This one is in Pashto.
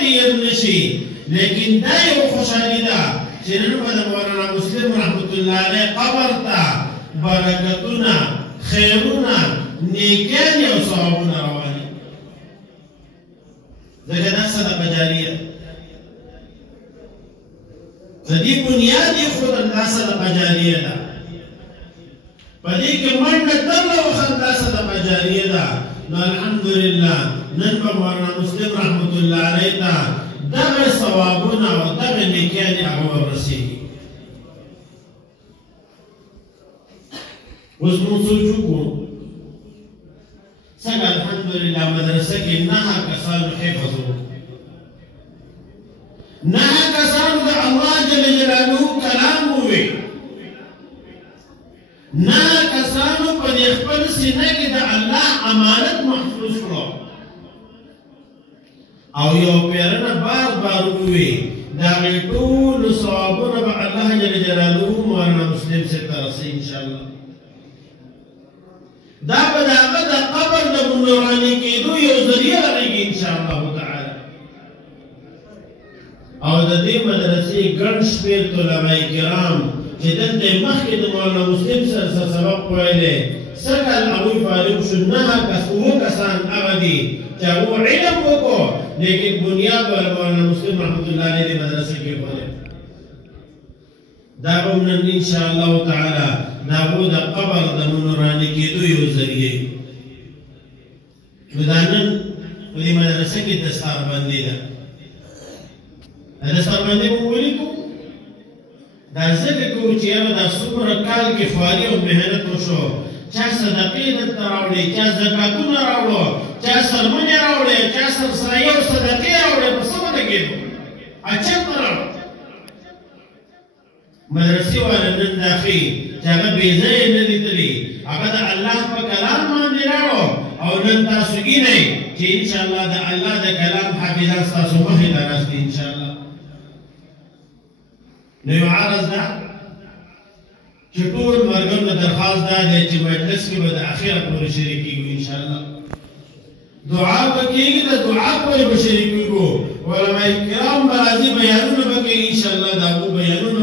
تیر نشي لیکن دا یو خوشحالي ده چې نن به د مولانا مسلم رحمت الله علیه قبر ته برکتونه خیرونه نیکیانې او ثوابونه رواني ځکه دا صدقه جاریه د دې بنیاد ایښود دا صدقه جاریه ده په دې کې منډه تله وخت دا صدقه جاریه ده نو الحمدلله نن به مولانا مسلم رحمت الله علیه ته دغه ثوابونه او دغه نیکیانې هغه ورسېږي اوس مونږ سوچ وکړو څنګه الحمدلله مدرسه کې 9 کسانو حفظ وکړو 9 کسانو د الله جل جلاله کلام ووی 9 کسانو په خپل سینه کې د الله امانت محفوظ کړو او یو پیرنه بار بار ووی دا ټول ثوابونه به الله جل جلاله مولانا مسلم سے ترسي ان شاء الله دا به د هغه د قبر د نوراني کېدو یو ذریعه لري ان شاء الله تعالی او د دې مدرسې ګڼ شمېر علماء کرام چې دلته مخکې د مولانا مسلم سره سبق ویلی سږکال هغوی فارغ شو 9 کسان هغه دي چې هغو علم وکړو لیکن بنیاد والا مولانا مسلم رحمت الله علیه دې مدرسه کې ویلی دا به نن ان شاء الله تعالی د هغو د قبر د نوراني کېدو یو ذریعه نو دا نن په دې مدرسه کې دستاربندي ده دستاربندي مو ولیکو دا ځکه کوو چې یاره دا څومره کال کې خواري او محنت وشو چا صدقې دلته راوړې چا زکاتونه راوړو چا سرمنې راوړې چا سرسایي او صدقې راوړې په څه ولګېدو چېرته راوړو مدرسې والا نن دا ښیي چې هغه بې ځایه نه دي تللي هغه د الله په کلام باندې راوړو او نن تاسو ګینئ چې انشاءالله د الله د کلام حافظان ستاسو مخې ته ناست دي انشاءالله نو یو عرض ده چې ټول مرګم ته درخواست دا دی چې مجلس کې به د اخره پورې شریکېږو انشاءالله دعا به کېږي د دعا پورې به شریکېږو علماء کرام به راځي بیانونه به کوي انشاءالله د هغو بیانونه